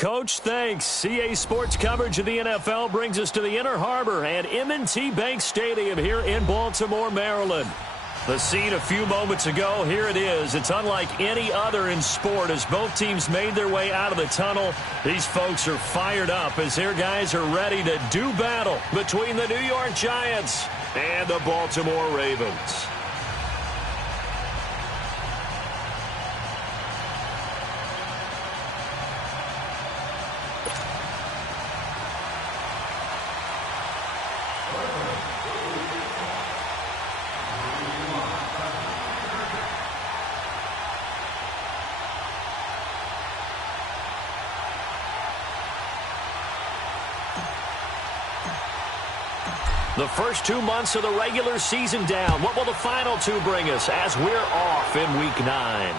Coach, thanks. CA Sports coverage of the NFL brings us to the Inner Harbor and M&T Bank Stadium here in Baltimore, Maryland. The scene a few moments ago, here it is. It's unlike any other in sport as both teams made their way out of the tunnel. These folks are fired up as their guys are ready to do battle between the New York Giants and the Baltimore Ravens. The first 2 months of the regular season down. What will the final two bring us as we're off in Week 9?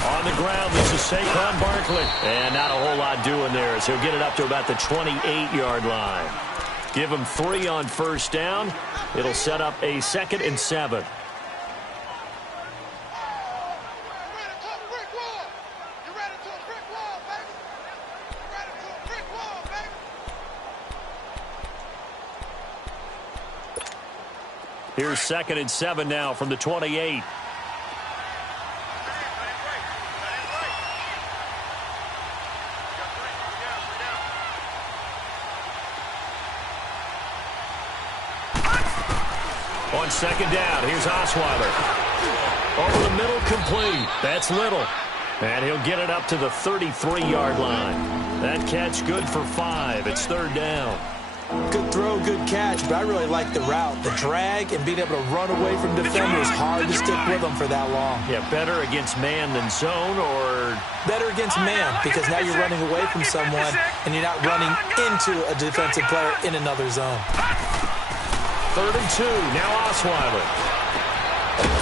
On the ground, this is Saquon Barkley. And not a whole lot doing there as he'll get it up to about the 28-yard line. Give him 3 on first down. It'll set up a 2nd and 7. Here's 2nd and 7 now from the 28. On 2nd down, here's Osweiler. Over the middle, complete. That's Little. And he'll get it up to the 33-yard line. That catch good for 5. It's 3rd down. Good throw, good catch, but I really like the route. The drag and being able to run away from defenders, hard to stick with them for that long. Yeah, better against man than zone, or? Better against man, because now you're running away from someone and you're not running into a defensive player in another zone. 3rd and 2, now Osweiler.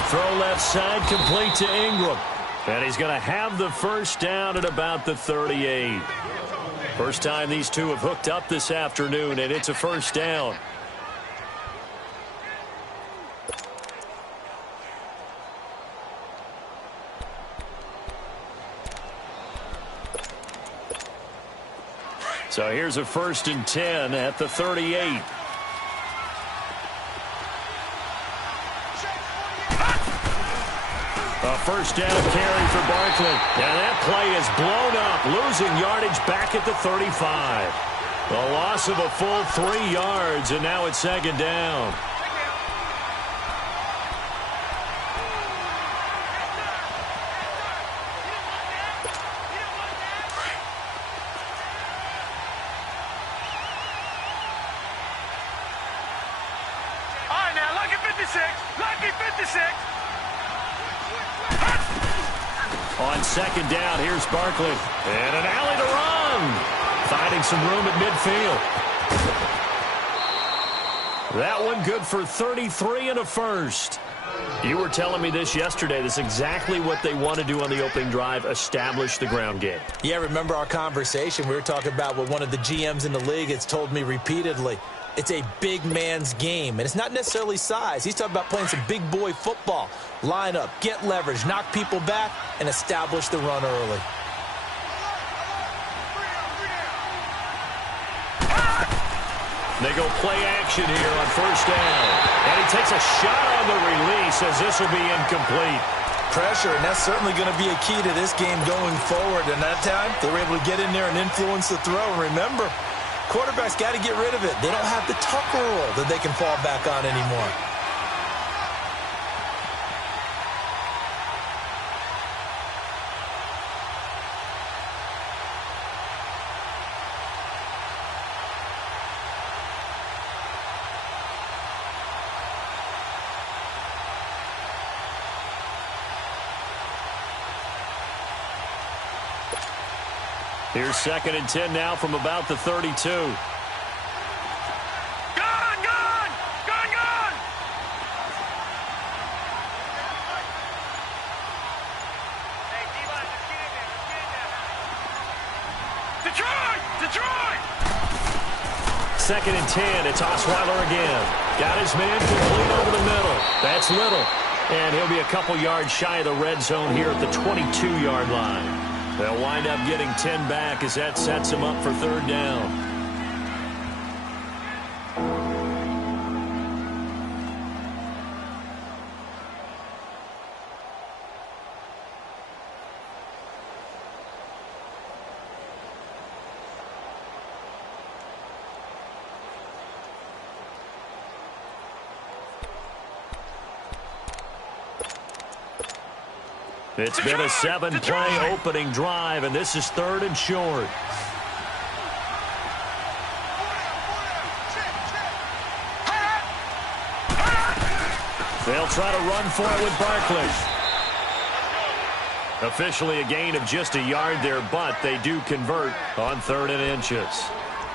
Throw left side, complete to Ingram. And he's going to have the first down at about the 38. First time these two have hooked up this afternoon, and it's a first down. So here's a 1st and 10 at the 38. A first down carry for Barkley. And that play is blown up, losing yardage back at the 35. The loss of a full 3 yards, and now it's 2nd down. All right, now, lucky 56. Lucky 56. On 2nd down, here's Barkley. And an alley to run. Finding some room at midfield. That one good for 33 and a first. You were telling me this yesterday. This is exactly what they want to do on the opening drive, establish the ground game. Yeah, remember our conversation? We were talking about what one of the GMs in the league has told me repeatedly. It's a big man's game, and it's not necessarily size. He's talking about playing some big boy football. Line up, get leverage, knock people back, and establish the run early. They go play action here on first down. And he takes a shot on the release as this will be incomplete. Pressure, and that's certainly going to be a key to this game going forward. And that time, they were able to get in there and influence the throw. Remember, quarterbacks got to get rid of it. They don't have the Tucker rule that they can fall back on anymore. Here's 2nd and 10 now from about the 32. Gone! Gone! Gone! Gone! Hey, D-line, let's get in there. Let's get in there. Detroit! Detroit! 2nd and 10. It's Osweiler again. Got his man complete over the middle. That's Little. And he'll be a couple yards shy of the red zone here at the 22-yard line. They'll wind up getting 10 back as that sets them up for 3rd down. It's been a 7-play opening drive, and this is 3rd and short. They'll try to run for it with Barkley. Officially a gain of just a yard there, but they do convert on 3rd and inches.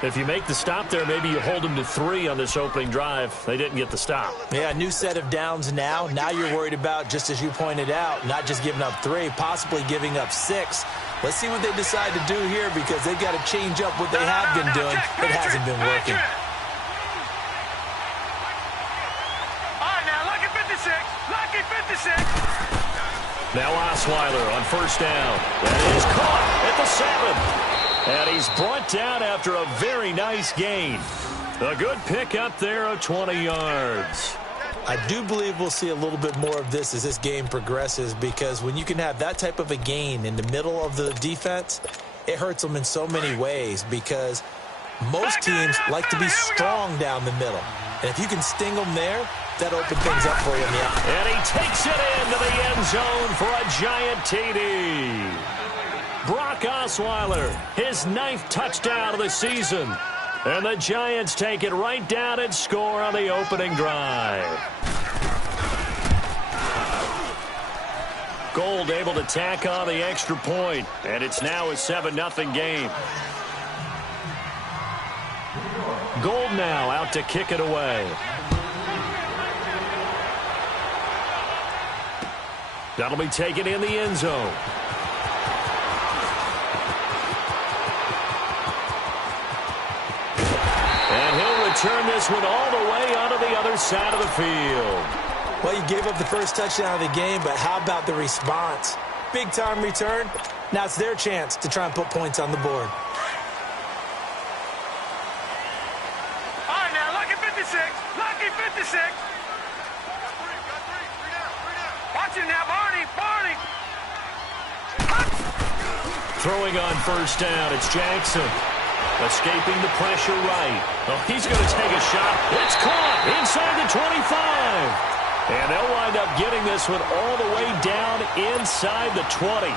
If you make the stop there, maybe you hold them to 3 on this opening drive. They didn't get the stop. Yeah, new set of downs now. Now you're worried about, just as you pointed out, not just giving up 3, possibly giving up 6. Let's see what they decide to do here because they've got to change up what they have been doing. It hasn't been working. All right, now, lucky 56. Lucky 56. Now Osweiler on 1st down. That is caught at the 7. And he's brought down after a very nice gain. A good pick up there of 20 yards. I do believe we'll see a little bit more of this as this game progresses because when you can have that type of a gain in the middle of the defense, it hurts them in so many ways because most teams like to be strong down the middle. And if you can sting them there, that opens things up for you on the outside. And he takes it into the end zone for a giant TD. Brock Osweiler, his 9th touchdown of the season. And the Giants take it right down and score on the opening drive. Gold able to tack on the extra point, and it's now a 7-0 game. Gold now out to kick it away. That'll be taken in the end zone. And he'll return this one all the way onto the other side of the field. Well, you gave up the first touchdown of the game, but how about the response? Big-time return. Now it's their chance to try and put points on the board. All right, now, lucky 56. Lucky 56. Watch it now, Barney. Barney. Throwing on 1st down, it's Jackson. Escaping the pressure right. Oh, he's going to take a shot. It's caught inside the 25. And they'll wind up getting this one all the way down inside the 20.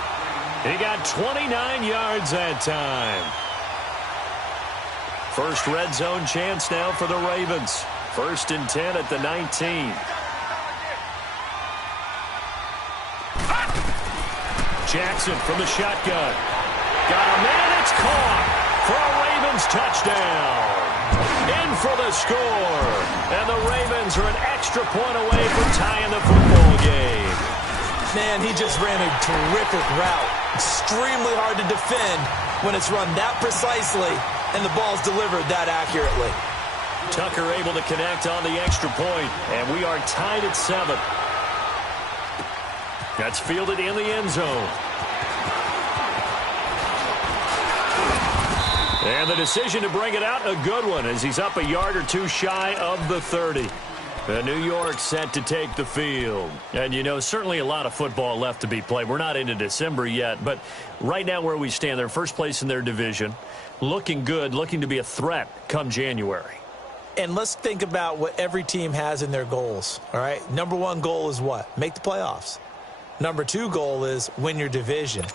He got 29 yards that time. First red zone chance now for the Ravens. 1st and 10 at the 19. Jackson from the shotgun. Got a man, it's caught for a Ravens touchdown. In for the score. And the Ravens are an extra point away from tying the football game. Man, he just ran a terrific route. Extremely hard to defend when it's run that precisely and the ball's delivered that accurately. Tucker able to connect on the extra point, and we are tied at 7. That's fielded in the end zone. And the decision to bring it out, a good one, as he's up a yard or two shy of the 30. New York set to take the field. And, you know, certainly a lot of football left to be played. We're not into December yet, but right now where we stand, they're first place in their division. Looking good, looking to be a threat come January. And let's think about what every team has in their goals, all right? Number 1 goal is what? Make the playoffs. Number 2 goal is win your division.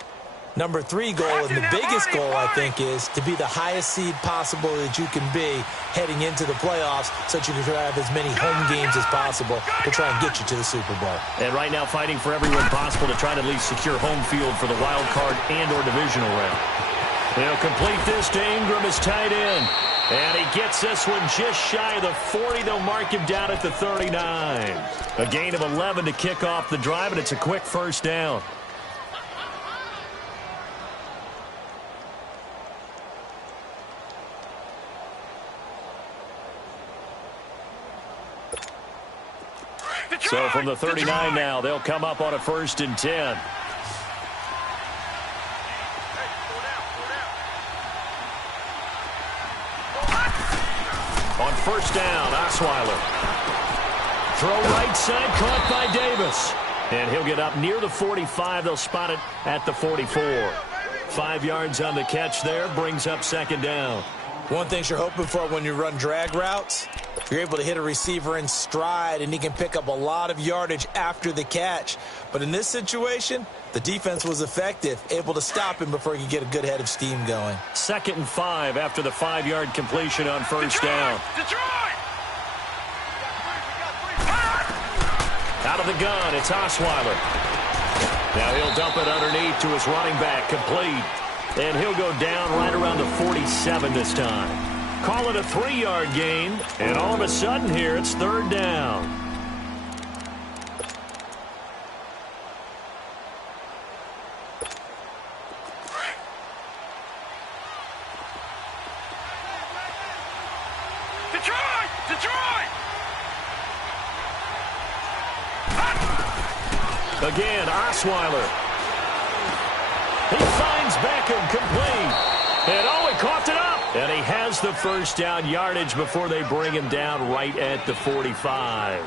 Number 3 goal, and the biggest goal, I think, is to be the highest seed possible that you can be heading into the playoffs so that you can have as many home games as possible to try and get you to the Super Bowl. And right now fighting for everyone possible to try to at least secure home field for the wild card and or divisional round. He'll complete this to Ingram as tight end. And he gets this one just shy of the 40. They'll mark him down at the 39. A gain of 11 to kick off the drive, and it's a quick first down. So from the 39 now, they'll come up on a 1st and 10. On 1st down, Osweiler. Throw right side, caught by Davis. And he'll get up near the 45. They'll spot it at the 44. 5 yards on the catch there, brings up 2nd down. One thing you're hoping for when you run drag routes, you're able to hit a receiver in stride, and he can pick up a lot of yardage after the catch. But in this situation, the defense was effective, able to stop him before he could get a good head of steam going. 2nd and 5 after the 5-yard completion on 1st down. Detroit! Out of the gun, it's Osweiler. Now he'll dump it underneath to his running back, complete. And he'll go down right around the 47 this time. Call it a 3-yard gain, and all of a sudden here it's 3rd down. Detroit! Detroit! Again, Osweiler. He finds Beckham, complete. And oh, he coughed it up. And he has the 1st down yardage before they bring him down right at the 45.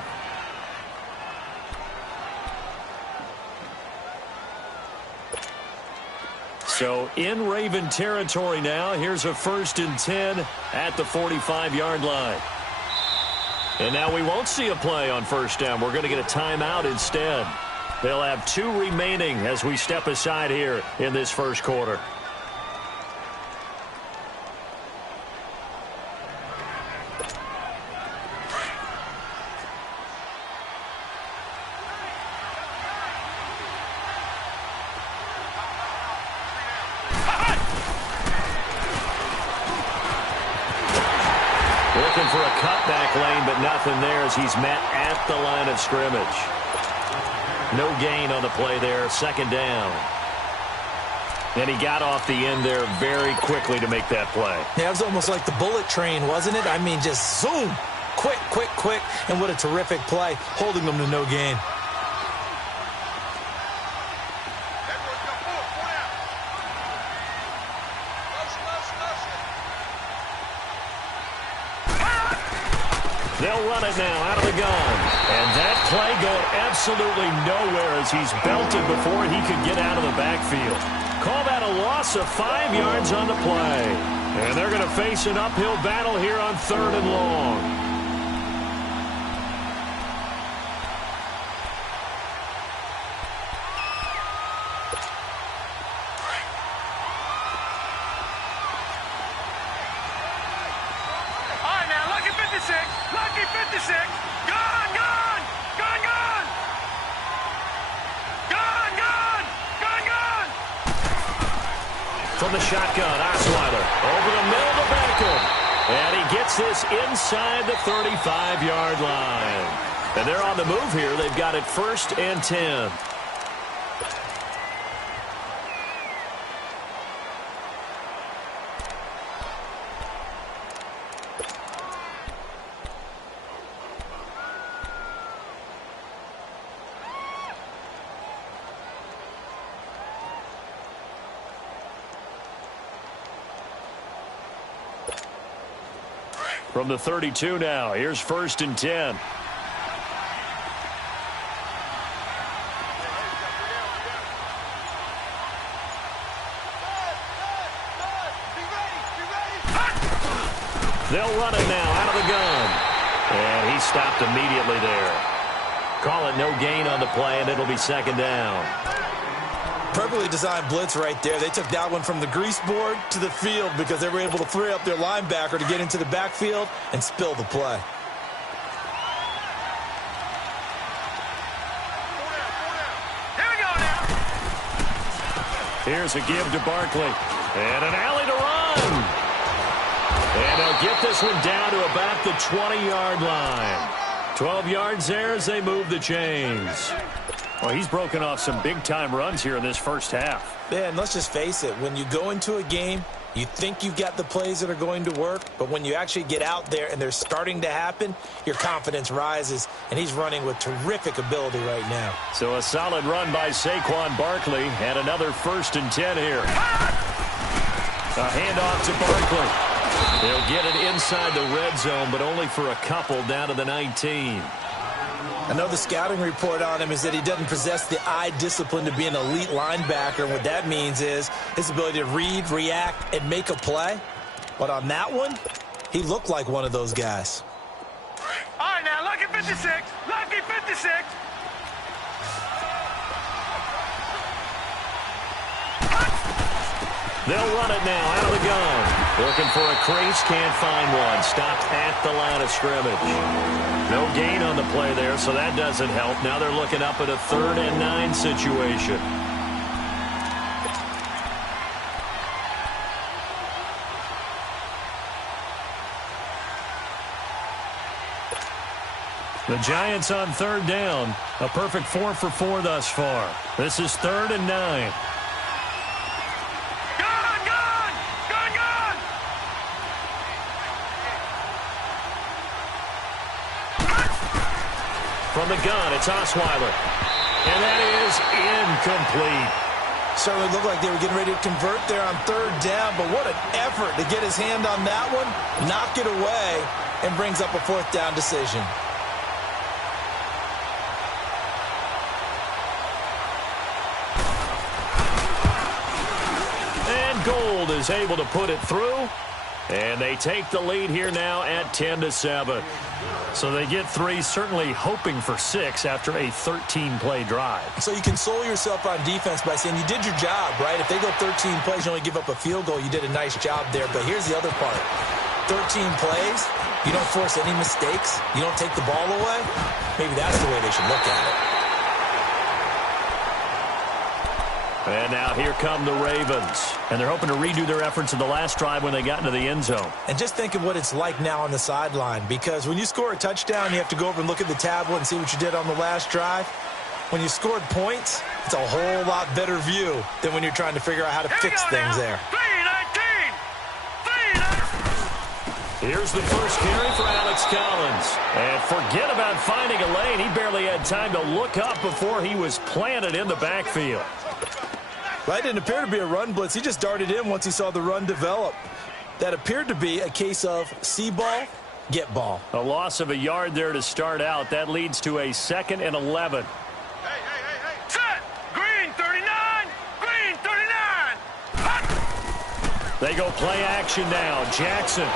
So in Raven territory now. Here's a 1st and 10 at the 45-yard line. And now we won't see a play on 1st down. We're going to get a timeout instead. They'll have 2 remaining as we step aside here in this 1st quarter. Looking for a cutback lane, but nothing there as he's met at the line of scrimmage. No gain on the play there, 2nd down. And he got off the end there very quickly to make that play. Yeah, it was almost like the bullet train, wasn't it? I mean, just zoom. Quick, quick, quick. And what a terrific play, holding them to no gain. They'll run it now out of the gun. And that play going absolutely nowhere as he's belted before he could get out of the backfield. Call that a loss of 5 yards on the play. And they're going to face an uphill battle here on 3rd and long. Lucky 56. Gone, gone. Gone, gone. Gone, gone. Gone, gone. From the shotgun, Osweiler over the middle to Beckham. And he gets this inside the 35-yard line. And they're on the move here. They've got it 1st and 10. From the 32 now, here's 1st and 10. They'll run it now out of the gun. And he stopped immediately there. Call it no gain on the play, and it'll be 2nd down. Perfectly designed blitz right there. They took that one from the grease board to the field because they were able to free up their linebacker to get into the backfield and spill the play. Here we go now. Here's a give to Barkley. And an alley to run. And they'll get this one down to about the 20-yard line. 12 yards there as they move the chains. Well, he's broken off some big-time runs here in this first half. Yeah, and let's just face it. When you go into a game, you think you've got the plays that are going to work, but when you actually get out there and they're starting to happen, your confidence rises, and he's running with terrific ability right now. So a solid run by Saquon Barkley, and another 1st and 10 here. A handoff to Barkley. They'll get it inside the red zone, but only for a couple down to the 19. I know the scouting report on him is that he doesn't possess the eye discipline to be an elite linebacker. What that means is his ability to read, react, and make a play. But on that one, he looked like one of those guys. All right, now, lucky 56. Lucky 56. They'll run it now out of the gun. Looking for a crease, can't find one. Stopped at the line of scrimmage. No gain on the play there, so that doesn't help. Now they're looking up at a 3rd and 9 situation. The Giants on 3rd down. A perfect 4 for 4 thus far. This is 3rd and 9. From the gun, it's Osweiler. And that is incomplete. Certainly looked like they were getting ready to convert there on 3rd down, but what an effort to get his hand on that one, knock it away, and brings up a 4th down decision. And Gould is able to put it through. And they take the lead here now at 10-7. So they get 3, certainly hoping for 6 after a 13-play drive. So you console yourself on defense by saying you did your job, right? If they go 13 plays, you only give up a field goal, you did a nice job there. But here's the other part. 13 plays, you don't force any mistakes, you don't take the ball away. Maybe that's the way they should look at it. And now here come the Ravens. And they're hoping to redo their efforts in the last drive when they got into the end zone. And just think of what it's like now on the sideline. Because when you score a touchdown, you have to go over and look at the tablet and see what you did on the last drive. When you scored points, it's a whole lot better view than when you're trying to figure out how to fix things there. 3-19. Here's the first carry for Alex Collins. And forget about finding a lane. He barely had time to look up before he was planted in the backfield. Right, didn't appear to be a run blitz. He just darted in once he saw the run develop. That appeared to be a case of see ball, get ball. A loss of a yard there to start out. That leads to a 2nd and 11. Hey. Set. Green 39. Green 39. Hot. They go play action now. Jackson.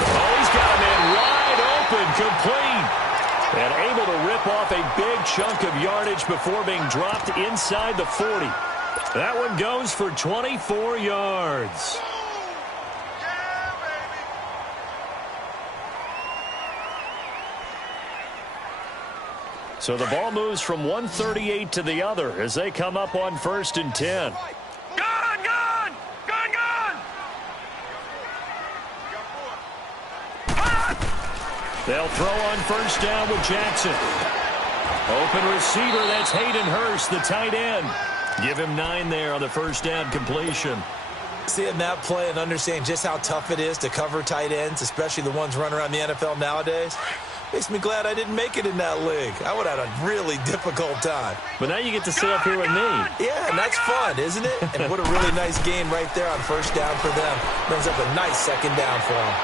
Oh, he's got a man wide open, complete. And able to rip off a big chunk of yardage before being dropped inside the 40. That one goes for 24 yards. Yeah, baby. So the ball moves from 138 to the other as they come up on 1st and 10. They'll throw on 1st down with Jackson. Open receiver, that's Hayden Hurst, the tight end. Give him 9 there on the 1st down completion. Seeing that play and understanding just how tough it is to cover tight ends, especially the ones running around the NFL nowadays, makes me glad I didn't make it in that league. I would have had a really difficult time. But now you get to sit up here with me. Yeah, and that's fun, isn't it? And what a really nice game right there on 1st down for them. Brings up a nice 2nd down for them.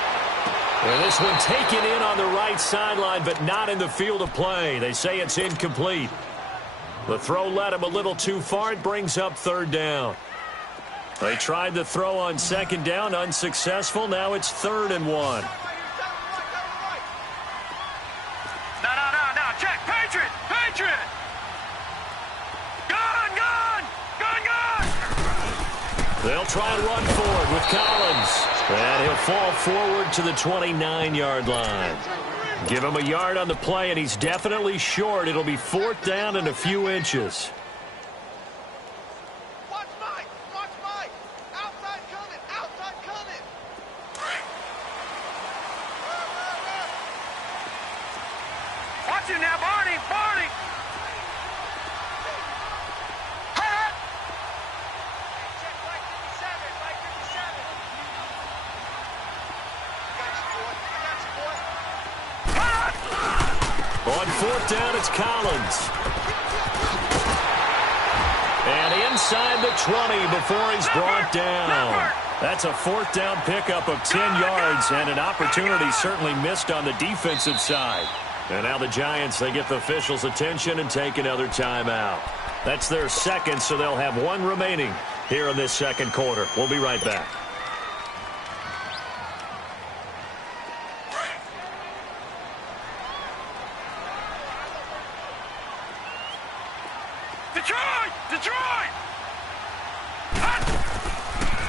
And this one taken in on the right sideline, but not in the field of play. They say it's incomplete. The throw led him a little too far. It brings up 3rd down. They tried the throw on 2nd down, unsuccessful. Now it's 3rd and 1. Now, check. Patriot. Gun. They'll try and run forward with Collins. And he'll fall forward to the 29-yard line. Give him a yard on the play, and he's definitely short. It'll be 4th down and a few inches. Watch Mike. got you now, Barney. Barney. On fourth down, it's Collins. And inside the 20 before he's brought down. That's a fourth down pickup of 10 yards and an opportunity certainly missed on the defensive side. And now the Giants, they get the officials' attention and take another timeout. That's their second, so they'll have one remaining here in this second quarter. We'll be right back. Detroit!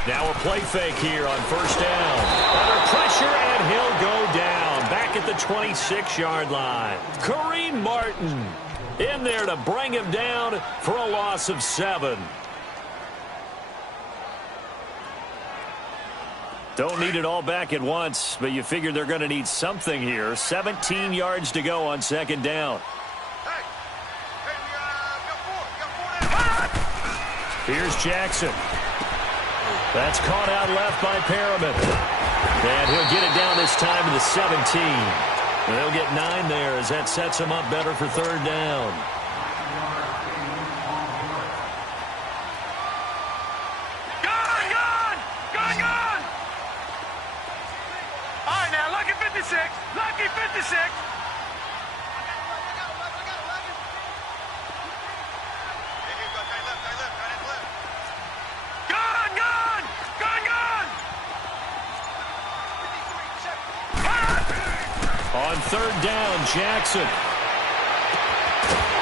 Now a play fake here on first down. Under pressure, and he'll go down. Back at the 26-yard line. Kareem Martin in there to bring him down for a loss of 7. Don't need it all back at once, but you figure they're going to need something here. 17 yards to go on second down. Here's Jackson. That's caught out left by Perriman. And he'll get it down this time to the 17. And they'll get 9 there as that sets him up better for third down. Gone! All right, now, lucky 56. Lucky 56. On third down, Jackson.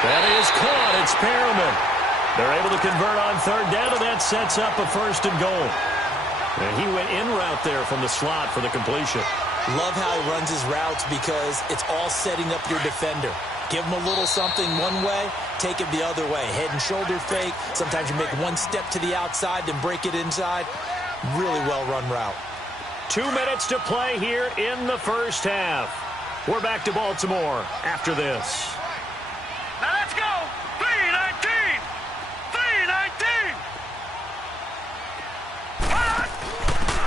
That is caught. It's Perriman. They're able to convert on third down, and that sets up a first and goal. And he went in route there from the slot for the completion. Love how he runs his routes because it's all setting up your defender. Give him a little something one way, take it the other way. Head and shoulder fake. Sometimes you make one step to the outside, then break it inside. Really well-run route. 2 minutes to play here in the first half. We're back to Baltimore after this. Now let's go. 3-19. 3-19.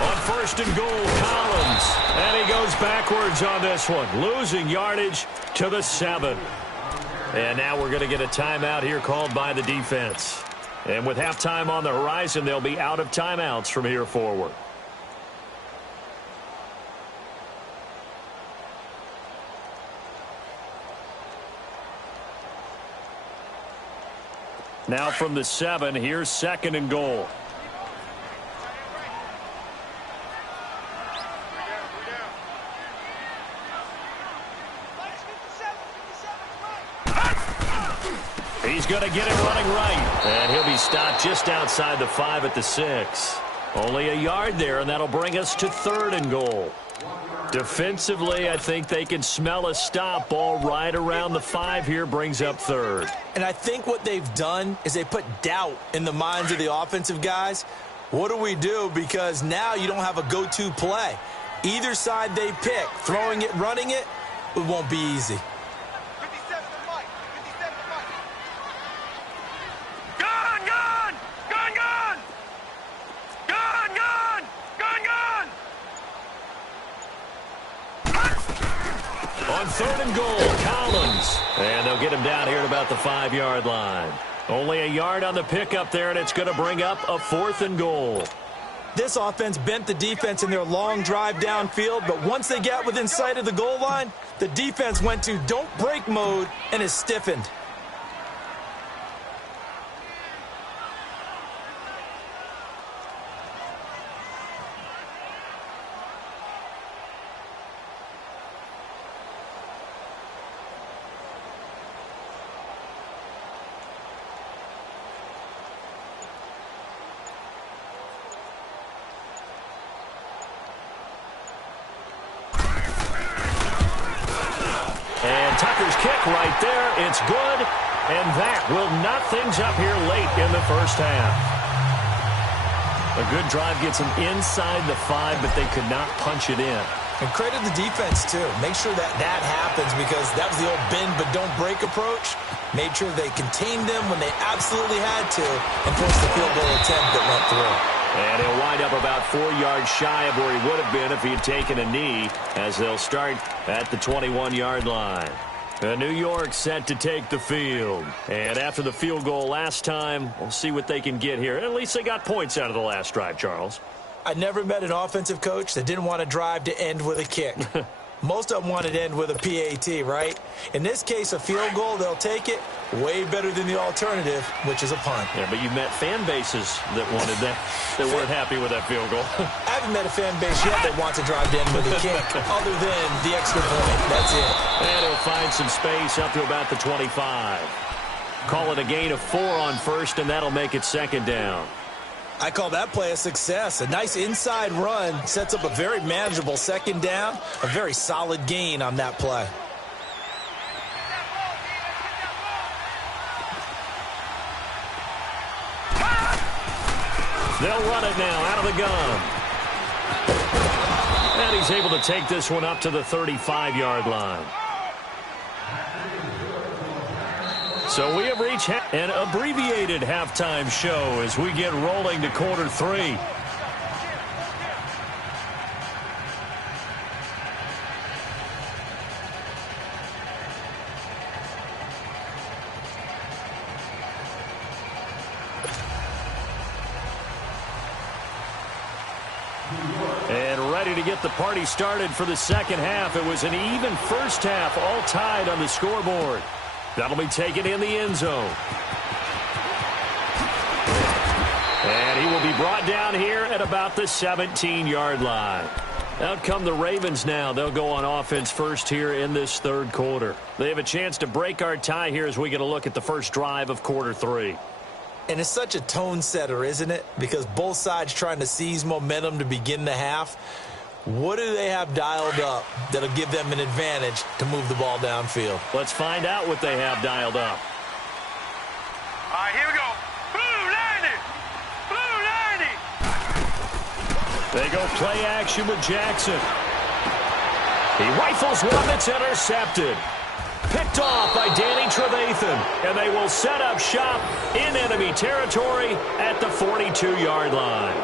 On first and goal, Collins. And he goes backwards on this one, losing yardage to the 7. And now we're going to get a timeout here called by the defense. And with halftime on the horizon, they'll be out of timeouts from here forward. Now from the 7, here's second and goal. He's going to get it running right. And he'll be stopped just outside the 5 at the 6. Only a yard there, and that'll bring us to third and goal. Defensively, I think they can smell a stop. Ball right around the 5 here brings up third. And I think what they've done is they put doubt in the minds of the offensive guys. What do we do? Because now you don't have a go-to play. Either side they pick, throwing it, running it, it won't be easy. On third and goal, Collins. And they'll get him down here at about the 5-yard line. Only a yard on the pickup there, and it's going to bring up a fourth and goal. This offense bent the defense in their long drive downfield, but once they got within sight of the goal line, the defense went to don't break mode and is stiffened. Tucker's kick right there. It's good. And that will knot things up here late in the first half. A good drive gets them inside the 5, but they could not punch it in. And credit the defense, too. Make sure that happens because that was the old bend but don't break approach. Made sure they contained them when they absolutely had to and forced the field goal attempt that went through. And he'll wind up about 4 yards shy of where he would have been if he had taken a knee, as they'll start at the 21-yard line. New York set to take the field. And after the field goal last time, we'll see what they can get here. At least they got points out of the last drive, Charles. I never met an offensive coach that didn't want to drive to end with a kick. Most of them wanted to end with a PAT, right? In this case, a field goal, they'll take it. Way better than the alternative, which is a punt. Yeah, but you met fan bases that wanted that, that weren't happy with that field goal. I haven't met a fan base yet that wants to drive to end with a kick, other than the extra point. That's it. And he'll find some space up to about the 25. Call it a gain of 4 on first, and that'll make it second down. I call that play a success. A nice inside run sets up a very manageable second down. A very solid gain on that play. They'll run it now out of the gun. And he's able to take this one up to the 35-yard line. So we have reached an abbreviated halftime show as we get rolling to quarter 3. And ready to get the party started for the second half. It was an even first half, all tied on the scoreboard. That'll be taken in the end zone. And he will be brought down here at about the 17-yard line. Out come the Ravens now. They'll go on offense first here in this third quarter. They have a chance to break our tie here as we get a look at the first drive of quarter 3. And it's such a tone setter, isn't it? Because both sides trying to seize momentum to begin the half. What do they have dialed up that'll give them an advantage to move the ball downfield? Let's find out what they have dialed up. All right, here we go. Blue 90. Blue 90. They go play action with Jackson. He rifles one that's intercepted. Picked off by Danny Trevathan. And they will set up shop in enemy territory at the 42-yard line.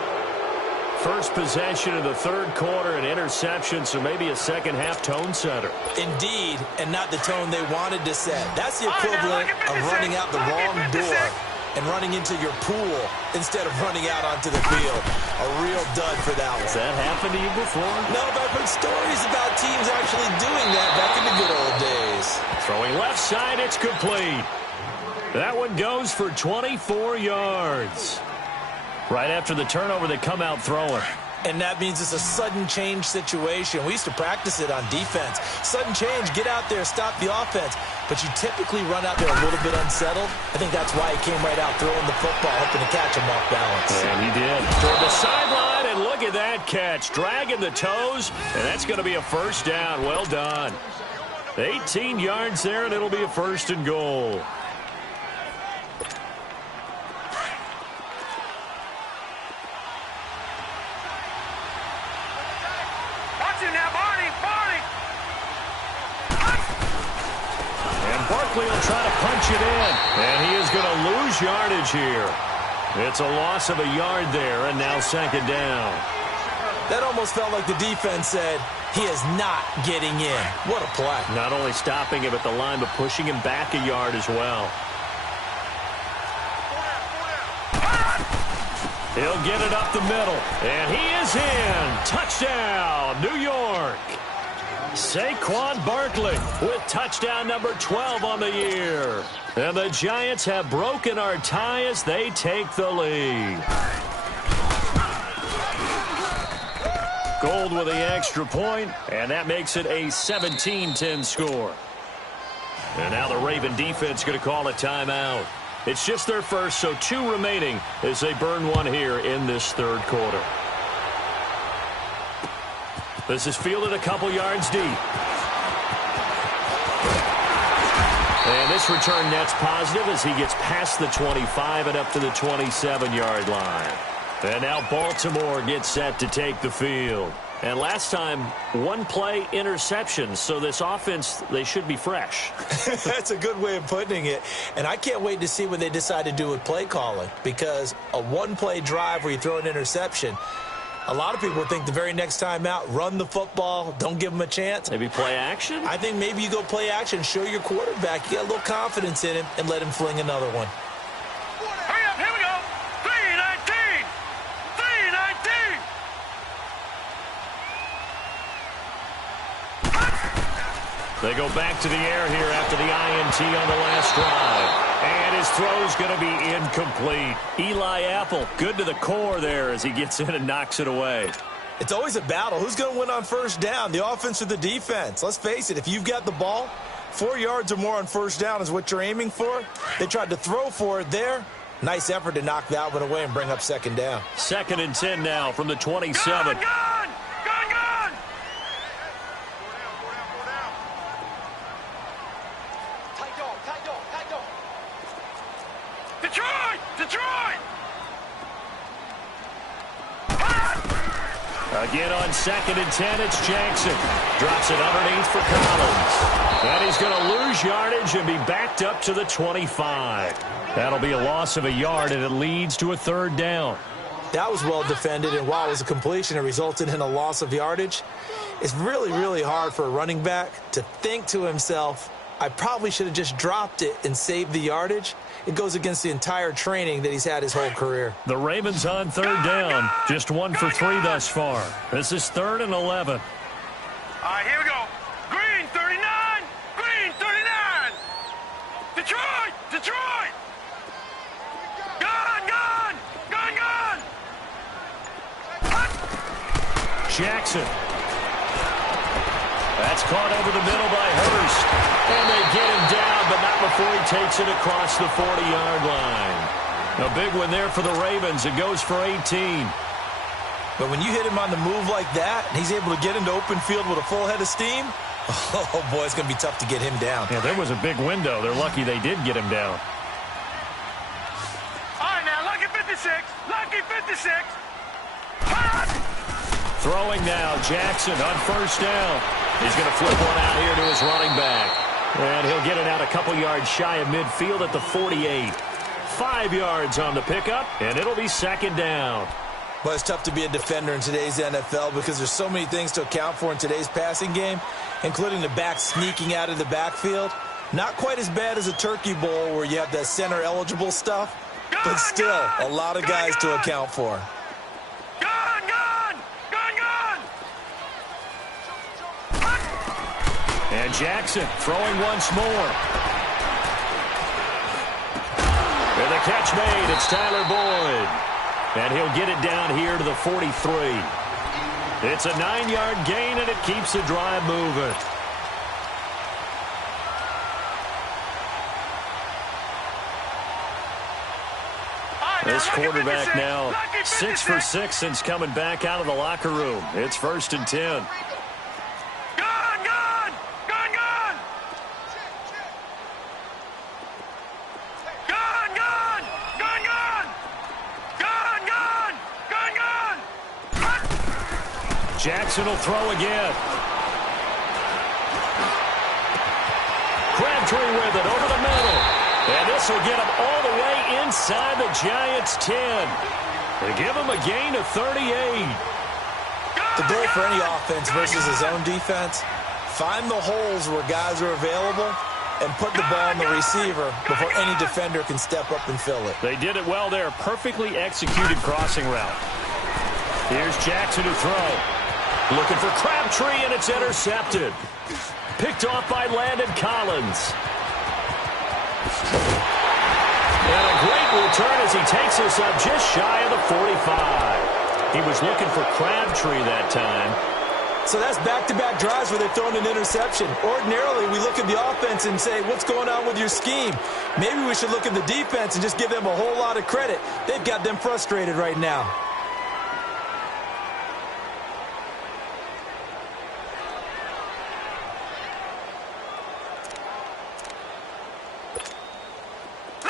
First possession of the third quarter, an interception, so maybe a second-half tone setter. Indeed, and not the tone they wanted to set. That's the equivalent of running out the wrong door and running into your pool instead of running out onto the field. A real dud for that one. Has that happened to you before? No, but I've heard stories about teams actually doing that back in the good old days. Throwing left side, it's complete. That one goes for 24 yards. Right after the turnover, they come out throwing. And that means it's a sudden change situation. We used to practice it on defense. Sudden change, get out there, stop the offense. But you typically run out there a little bit unsettled. I think that's why he came right out throwing the football, hoping to catch him off balance. And he did. Toward the sideline, and look at that catch. Dragging the toes, and that's going to be a first down. Well done. 18 yards there, and it'll be a first and goal. Barkley will try to punch it in, and he is going to lose yardage here. It's a loss of a yard there, and now second down. That almost felt like the defense said, he is not getting in. What a play. Not only stopping him at the line, but pushing him back a yard as well. He'll get it up the middle, and he is in. Touchdown, New York. Saquon Barkley with touchdown number 12 on the year. And the Giants have broken our tie as they take the lead. Gold with the extra point, and that makes it a 17-10 score. And now the Raven defense going to call a timeout. It's just their first, so 2 remaining as they burn one here in this third quarter. This is fielded a couple yards deep. And this return net's positive as he gets past the 25 and up to the 27-yard line. And now Baltimore gets set to take the field. And last time, one play interception. So this offense, they should be fresh. That's a good way of putting it. And I can't wait to see what they decide to do with play calling, because a one-play drive where you throw an interception, a lot of people think the very next time out, run the football, don't give them a chance. Maybe play action? I think maybe you go play action, show your quarterback, you got a little confidence in him, and let him fling another one. Hurry up, here we go. 3-19. 3-19. They go back to the air here after the INT on the last drive. And his throw's going to be incomplete. Eli Apple, good to the core there as he gets in and knocks it away. It's always a battle. Who's going to win on first down, the offense or the defense? Let's face it, if you've got the ball, 4 yards or more on first down is what you're aiming for. They tried to throw for it there. Nice effort to knock that one away and bring up second down. 2nd and 10 now from the 27. Gone. Detroit! Again on 2nd and 10, it's Jackson. Drops it underneath for Collins. And he's going to lose yardage and be backed up to the 25. That'll be a loss of a yard, and it leads to a 3rd down. That was well defended, and while it was a completion, it resulted in a loss of yardage. It's really, really hard for a running back to think to himself, I probably should have just dropped it and saved the yardage. It goes against the entire training that he's had his whole career. The Ravens on 3rd down. Just 1 for 3 thus far. This is 3rd and 11. All right, here we go. Green 39. Green 39. Detroit. Gone. Jackson. That's caught over the middle by Hurst. And they get him down, but not before he takes it across the 40-yard line. A big one there for the Ravens. It goes for 18. But when you hit him on the move like that, and he's able to get into open field with a full head of steam, oh, boy, it's going to be tough to get him down. Yeah, there was a big window. They're lucky they did get him down. All right, now, lucky 56. Throwing now, Jackson on 1st down. He's going to flip one out here to his running back. And he'll get it out a couple yards shy of midfield at the 48. 5 yards on the pickup, and it'll be 2nd down. Well, it's tough to be a defender in today's NFL because there's so many things to account for in today's passing game, including the back sneaking out of the backfield. Not quite as bad as a turkey bowl where you have that center-eligible stuff, but still a lot of guys to account for. And Jackson throwing once more. And the catch made. It's Tyler Boyd. And he'll get it down here to the 43. It's a 9-yard gain, and it keeps the drive moving. This quarterback now 6 for 6 since coming back out of the locker room. It's 1st and 10. Jackson will throw again. Crabtree with it over the middle. And this will get him all the way inside the Giants' 10. They give him a gain of 38. The goal for any offense versus his own defense, find the holes where guys are available and put the ball on the receiver before any defender can step up and fill it. They did it well there. Perfectly executed crossing route. Here's Jackson to throw. Looking for Crabtree, and it's intercepted. Picked off by Landon Collins. And a great return as he takes us up just shy of the 45. He was looking for Crabtree that time. So that's back-to-back drives where they've thrown an interception. Ordinarily, we look at the offense and say, what's going on with your scheme? Maybe we should look at the defense and just give them a whole lot of credit. They've got them frustrated right now.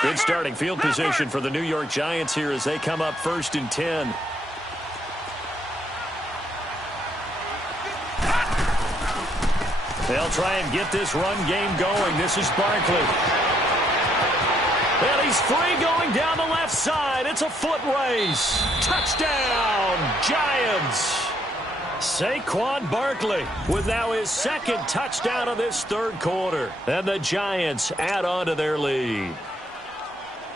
Good starting field position for the New York Giants here as they come up 1st and 10. They'll try and get this run game going. This is Barkley. And he's free going down the left side. It's a foot race. Touchdown, Giants. Saquon Barkley with now his second touchdown of this third quarter. And the Giants add on to their lead.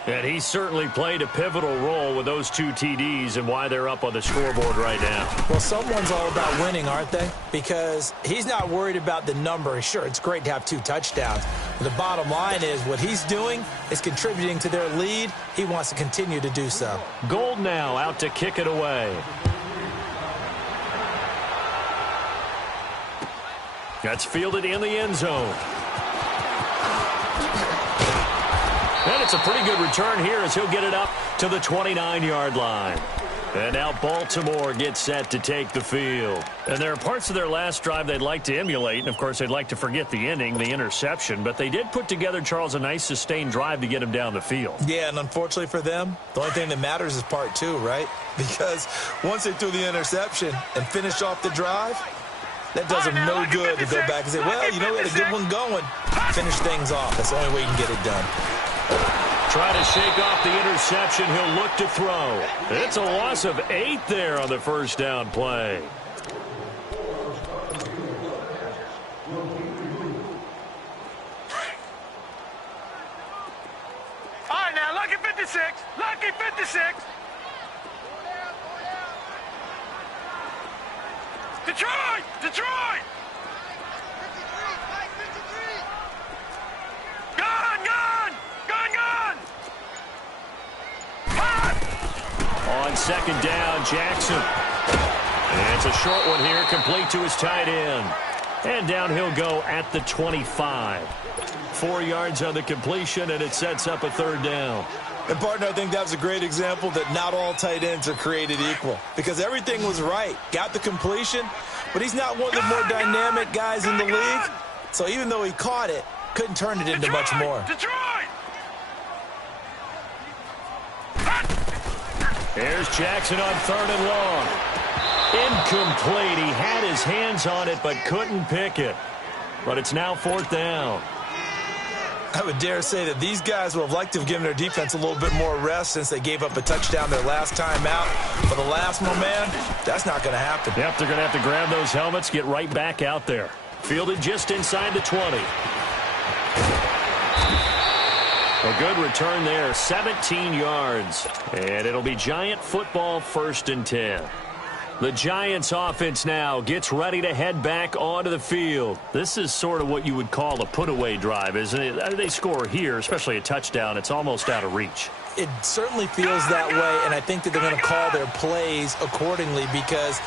And he certainly played a pivotal role with those 2 TDs and why they're up on the scoreboard right now. Well, someone's all about winning, aren't they? Because he's not worried about the number. Sure, it's great to have 2 touchdowns. But the bottom line is what he's doing is contributing to their lead. He wants to continue to do so. Gold now out to kick it away. That's fielded in the end zone. And it's a pretty good return here as he'll get it up to the 29-yard line. And now Baltimore gets set to take the field. And there are parts of their last drive they'd like to emulate. And, of course, they'd like to forget the ending, the interception. But they did put together, Charles, a nice sustained drive to get him down the field. Yeah, and unfortunately for them, the only thing that matters is part 2, right? Because once they threw the interception and finished off the drive, that does them no good to go back and say, well, you know, we had a good one going. Finish things off. That's the only way you can get it done. Try to shake off the interception. He'll look to throw. It's a loss of 8 there on the first down play. All right, now, lucky 56. Lucky 56. Detroit! Detroit! Gone! Gone! Gone! Gone! On second down, Jackson. And it's a short one here, complete to his tight end. And down he'll go at the 25. 4 yards on the completion, and it sets up a third down. And, partner, I think that was a great example that not all tight ends are created equal. Because everything was right. Got the completion, but he's not one of the more dynamic guys in the league. So even though he caught it, couldn't turn it into much more. Detroit! There's Jackson on third and long. Incomplete. He had his hands on it, but couldn't pick it. But it's now fourth down. I would dare say that these guys would have liked to have given their defense a little bit more rest since they gave up a touchdown their last time out. For the last one, man, that's not going to happen. Yep, they're going to have to grab those helmets, get right back out there. Fielded just inside the 20. A good return there, 17 yards. And it'll be Giant football, 1st and 10. The Giants offense now gets ready to head back onto the field. This is sort of what you would call a put-away drive, isn't it? They score here, especially a touchdown. It's almost out of reach. It certainly feels that way, and I think that they're going to call their plays accordingly because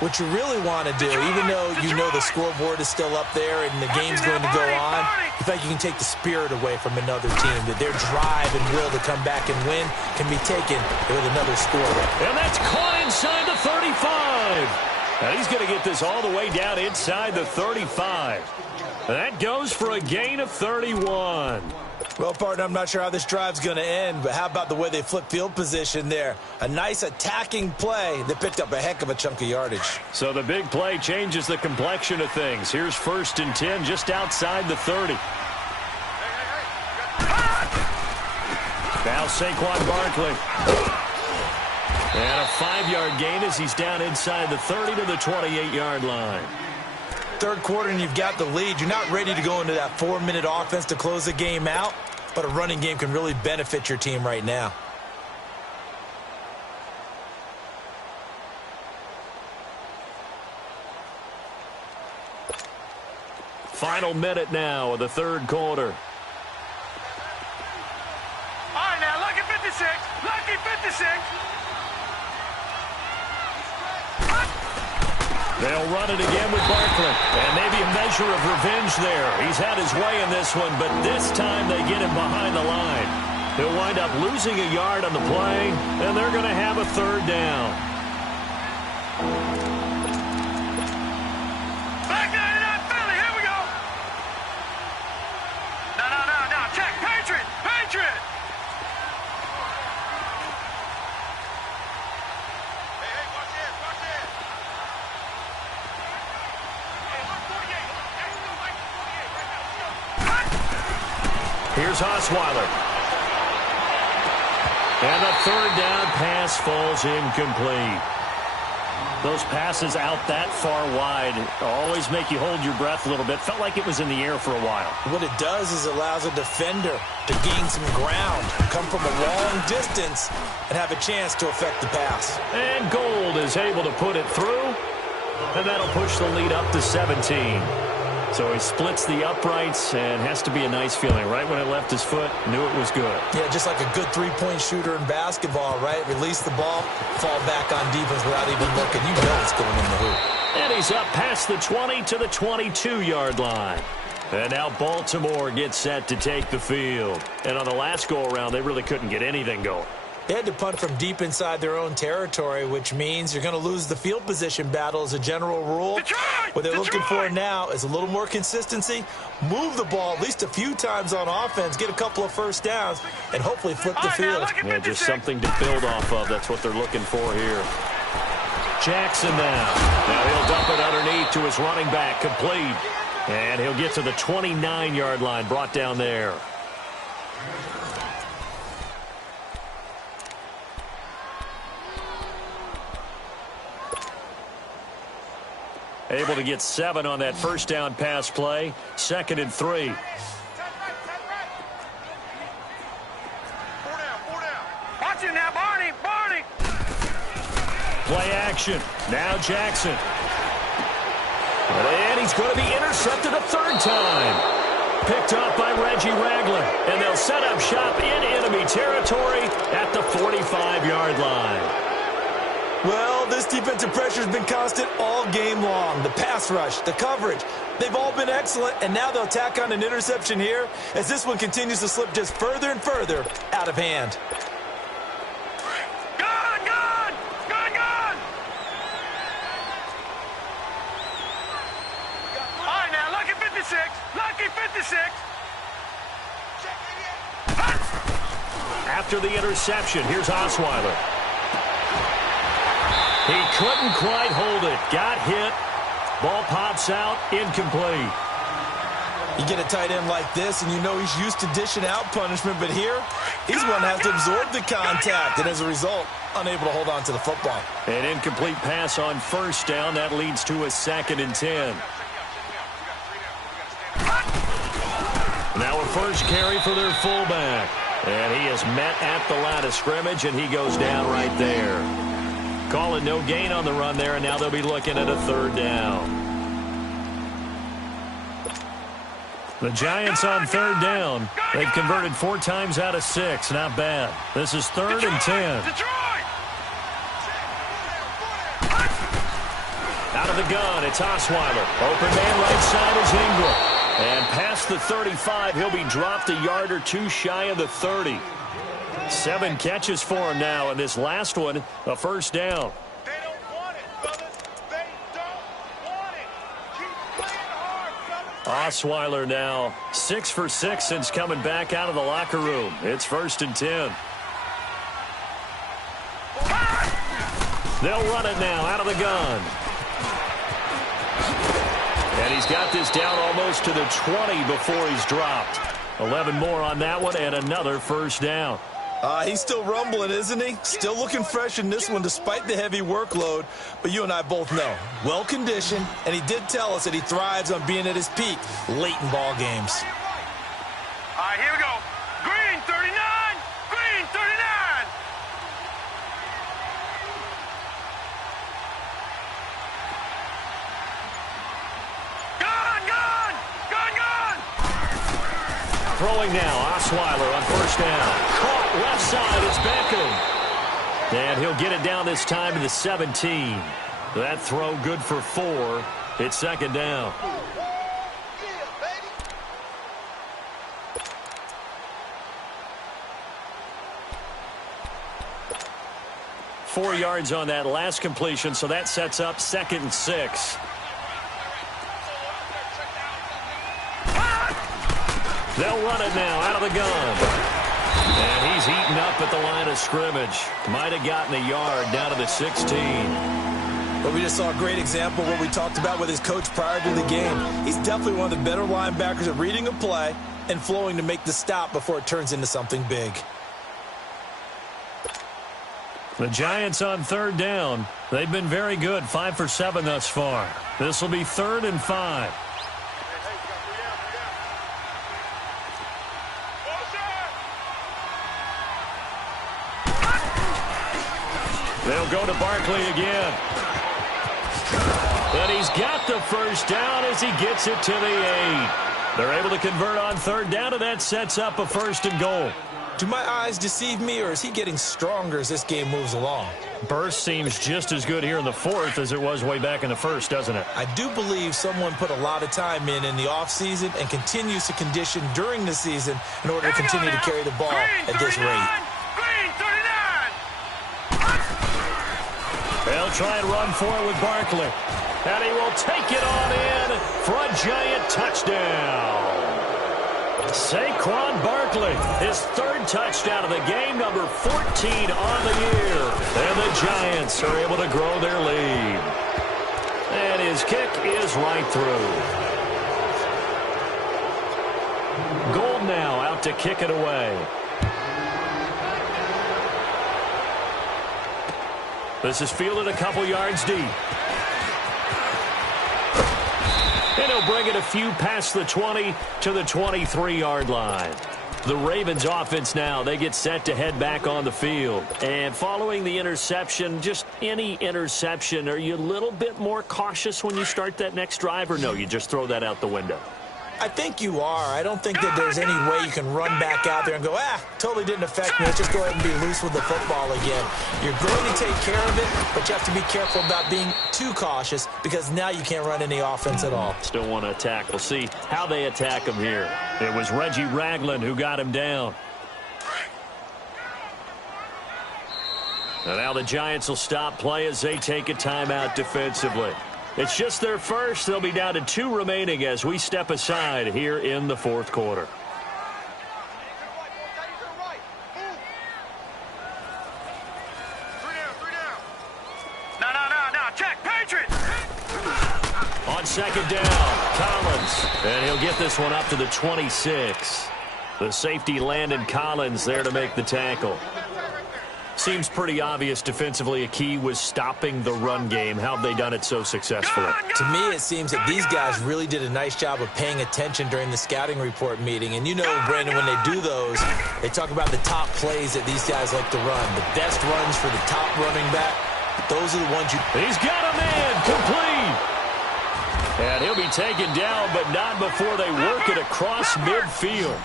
what you really want to do, even though you know the scoreboard is still up there and the game's going to go on, you think you can take the spirit away from another team, that their drive and will to come back and win can be taken with another score. And that's caught inside the 35. And he's going to get this all the way down inside the 35. That goes for a gain of 31. Well, partner, I'm not sure how this drive's going to end, but how about the way they flip field position there? A nice attacking play that picked up a heck of a chunk of yardage. So the big play changes the complexion of things. Here's 1st and 10 just outside the 30. Now Saquon Barkley. And a 5-yard gain as he's down inside the 30 to the 28-yard line. Third quarter and you've got the lead. You're not ready to go into that 4-minute offense to close the game out, but a running game can really benefit your team right now. Final minute now of the third quarter. All right, now, lucky 56. Lucky 56. They'll run it again with Barkley. And maybe a measure of revenge there. He's had his way in this one, but this time they get him behind the line. He'll wind up losing a yard on the play, and they're going to have a third down. Back 99 Philly, here we go. No, check. Patriot. Hey, watch this. Hey, look, 48. Here's Osweiler. And the third down pass falls incomplete. Those passes out that far wide always make you hold your breath a little bit. Felt like it was in the air for a while. What it does is allows a defender to gain some ground, come from a long distance, and have a chance to affect the pass. And Gould is able to put it through, and that'll push the lead up to 17. So he splits the uprights, and has to be a nice feeling. Right when it left his foot, knew it was good. Yeah, just like a good three-point shooter in basketball, right? Release the ball, fall back on defense without even looking. You know it's going in the hoop. And he's up past the 20 to the 22-yard line. And now Baltimore gets set to take the field. And on the last go-around, they really couldn't get anything going. They had to punt from deep inside their own territory, which means you're going to lose the field position battle as a general rule. What they're looking for now is a little more consistency, move the ball at least a few times on offense, get a couple of first downs, and hopefully flip the field. Yeah, just something to build off of. That's what they're looking for here. Jackson now. Now he'll dump it underneath to his running back, complete. And he'll get to the 29-yard line, brought down there. Able to get 7 on that first down pass play. 2nd and 3. Watch it now, Barney. Barney. Play action. Now Jackson. And he's going to be intercepted a third time. Picked up by Reggie Ragland. And they'll set up shop in enemy territory at the 45-yard line. Well, this defensive pressure has been constant all game long. The pass rush, the coverage, they've all been excellent, and now they'll tack on an interception here as this one continues to slip just further and further out of hand. Gone, gone, gone, gone. All right, now, lucky 56, lucky 56. After the interception, here's Osweiler. He couldn't quite hold it. Got hit. Ball pops out. Incomplete. You get a tight end like this, and you know he's used to dishing out punishment, but here, he's going to have to absorb the contact, and as a result, unable to hold on to the football. An incomplete pass on first down. That leads to a 2nd and 10. Now a first carry for their fullback. And he is met at the line of scrimmage, and he goes down right there. Calling no gain on the run there, and now they'll be looking at a 3rd down. The Giants on 3rd down. They've converted 4 times out of 6. Not bad. This is 3rd and 10. Out of the gun, it's Osweiler. Open man right side is Ingram. And past the 35, he'll be dropped a yard or 2 shy of the 30. 7 catches for him now, and this last one, a first down. They don't want it, brothers. They don't want it. Keep playing hard, brothers. Osweiler now 6 for 6 since coming back out of the locker room. It's 1st and 10. They'll run it now out of the gun. And he's got this down almost to the 20 before he's dropped. 11 more on that one and another first down. He's still rumbling, isn't he? Still looking fresh in this one despite the heavy workload. But you and I both know, well-conditioned, and he did tell us that he thrives on being at his peak late in ball games. All right, here we go. Green 39, green 39. Gone, gone, gone, gone. Throwing now, Osweiler on first down. Caught left side, it's Beckham. And he'll get it down this time to the 17. That throw good for 4. It's 2nd down. Four yards on that last completion, so that sets up 2nd and 6. They'll run it now out of the gun. And he's eaten up at the line of scrimmage. Might have gotten a yard down to the 16. But we just saw a great example of what we talked about with his coach prior to the game. He's definitely one of the better linebackers at reading a play, and flowing to make the stop before it turns into something big. The Giants on third down. They've been very good, 5 for 7 thus far. This will be 3rd and 5. They'll go to Barkley again. And he's got the first down as he gets it to the 8. They're able to convert on third down, and that sets up a 1st and goal. Do my eyes deceive me, or is he getting stronger as this game moves along? Burst seems just as good here in the 4th as it was way back in the 1st, doesn't it? I do believe someone put a lot of time in the offseason and continues to condition during the season in order to continue to carry the ball at this rate. They'll try and run for it with Barkley. And he will take it on in for a Giant touchdown. Saquon Barkley, his 3rd touchdown of the game, number 14 on the year. And the Giants are able to grow their lead. And his kick is right through. Gold now out to kick it away. This is fielded a couple yards deep. And he'll bring it a few past the 20 to the 23-yard line. The Ravens offense now, they get set to head back on the field. And following the interception, just any interception, are you a little bit more cautious when you start that next drive, or no, you just throw that out the window? I think you are. I don't think that there's any way you can run back out there and go, totally didn't affect me. Let's just go ahead and be loose with the football again. You're going to take care of it, but you have to be careful about being too cautious because now you can't run any offense at all. Still want to attack. We'll see how they attack him here. It was Reggie Ragland who got him down. And now the Giants will stop play as they take a timeout defensively. It's just their first. They'll be down to 2 remaining as we step aside here in the 4th quarter. No. Check, Patriots. On 2nd down, Collins. And he'll get this one up to the 26. The safety Landon Collins there to make the tackle. Seems pretty obvious defensively a key was stopping the run game. How have they done it so successfully? To me, it seems that these guys really did a nice job of paying attention during the scouting report meeting. And you know, Brandon, when they do those, they talk about the top plays that these guys like to run. The best runs for the top running back, those are the ones you... He's got a man complete. And he'll be taken down, but not before they work it across midfield.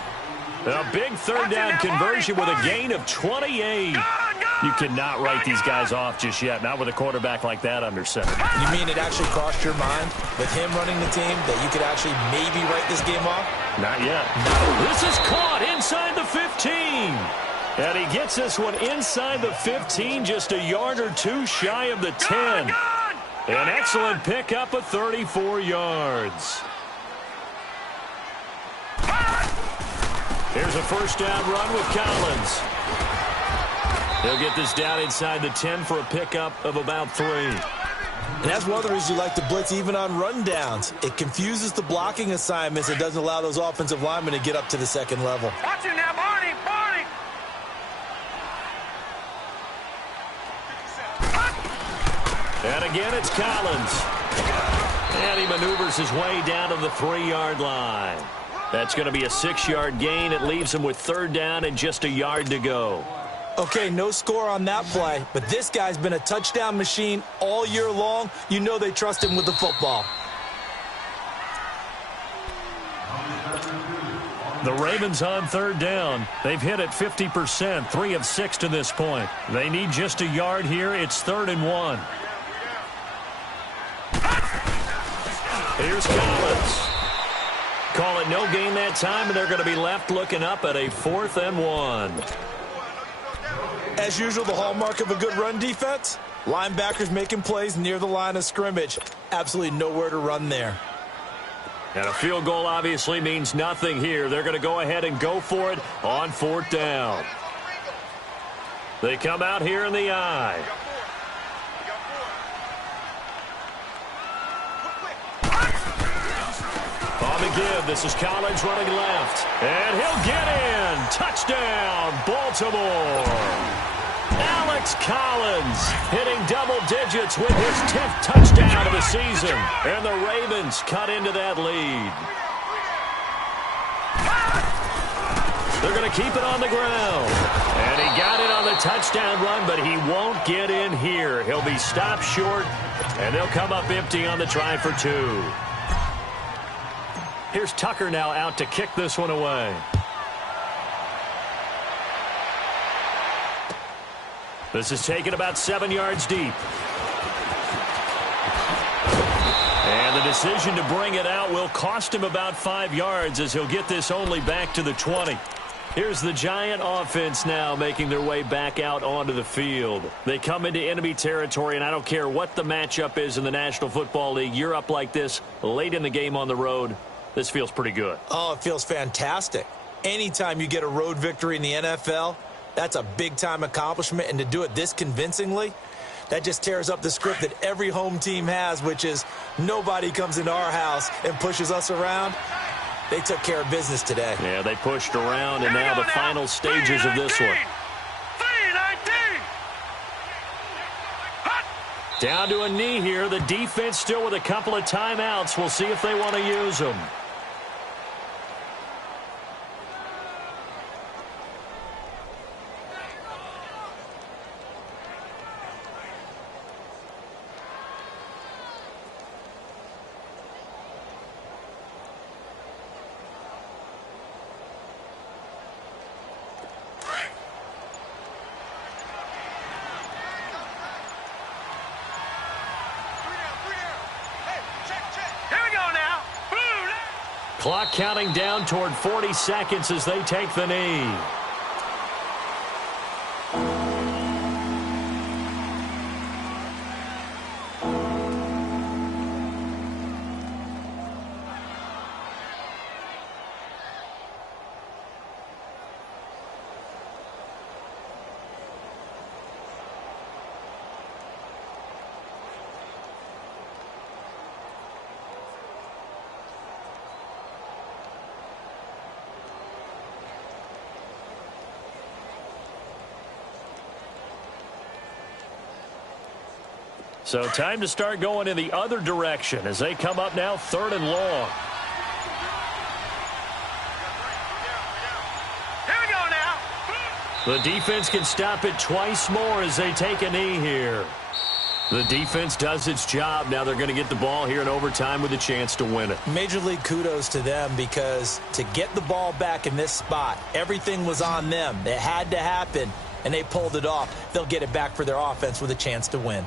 A big 3rd down conversion with a gain of 28. You cannot write these guys off just yet, not with a quarterback like that under center. You mean it actually crossed your mind with him running the team that you could actually maybe write this game off? Not yet. This is caught inside the 15. And he gets this one inside the 15, just a yard or 2 shy of the 10. An excellent pickup of 34 yards. Here's a 1st down run with Collins. He'll get this down inside the 10 for a pickup of about 3. And that's one of the reasons you like to blitz even on rundowns. It confuses the blocking assignments. It doesn't allow those offensive linemen to get up to the 2nd level. Watch it now, Barney. And again, it's Collins. And he maneuvers his way down to the 3-yard line. That's going to be a 6-yard gain. It leaves him with 3rd down and just a yard to go. Okay, no score on that play, but this guy's been a touchdown machine all year long. You know they trust him with the football. The Ravens on 3rd down. They've hit it 50%, 3 of 6 to this point. They need just a yard here. It's 3rd and 1. Here's Collins. Call it no gain that time, and they're going to be left looking up at a 4th and 1. As usual, the hallmark of a good run defense, linebackers making plays near the line of scrimmage. Absolutely nowhere to run there. And a field goal obviously means nothing here. They're going to go ahead and go for it on 4th down. They come out here in the eye. On the give. This is Collins running left. And he'll get in. Touchdown, Baltimore. Alex Collins hitting double digits with his 10th touchdown of the season. And the Ravens cut into that lead. They're going to keep it on the ground. And he got it on the touchdown run, but he won't get in here. He'll be stopped short, and they'll come up empty on the try for 2. Here's Tucker now out to kick this one away. This is taken about 7 yards deep. And the decision to bring it out will cost him about 5 yards as he'll get this only back to the 20. Here's the Giant offense now making their way back out onto the field. They come into enemy territory, and I don't care what the matchup is in the National Football League. You're up like this late in the game on the road. This feels pretty good. Oh, it feels fantastic. Anytime you get a road victory in the NFL, that's a big-time accomplishment, and to do it this convincingly, that just tears up the script that every home team has, which is nobody comes into our house and pushes us around. They took care of business today. Yeah, they pushed around, and now the final stages of this one. Down to a knee here. The defense still with a couple of timeouts. We'll see if they want to use them. Clock counting down toward 40 seconds as they take the knee. So time to start going in the other direction as they come up now 3rd and long. Here we go now. The defense can stop it twice more as they take a knee here. The defense does its job. Now they're going to get the ball here in overtime with a chance to win it. Major League kudos to them, because to get the ball back in this spot, everything was on them. It had to happen, and they pulled it off. They'll get it back for their offense with a chance to win.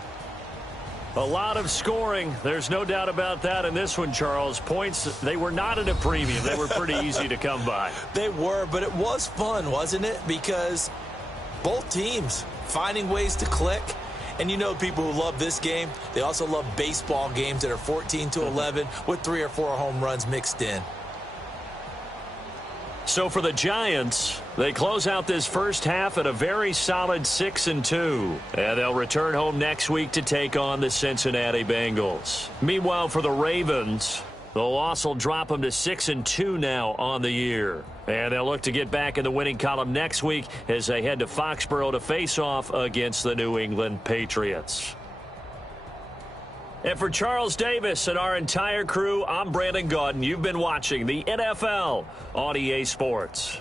A lot of scoring. There's no doubt about that in this one, Charles. Points, they were not at a premium. They were pretty easy to come by. They were, but it was fun, wasn't it? Because both teams finding ways to click. And you know, people who love this game, they also love baseball games that are 14-11 with 3 or 4 home runs mixed in. So for the Giants, they close out this first half at a very solid 6-2. And they'll return home next week to take on the Cincinnati Bengals. Meanwhile, for the Ravens, the loss will drop them to 6-2 now on the year. And they'll look to get back in the winning column next week as they head to Foxborough to face off against the New England Patriots. And for Charles Davis and our entire crew, I'm Brandon Gaudin. You've been watching the NFL on EA Sports.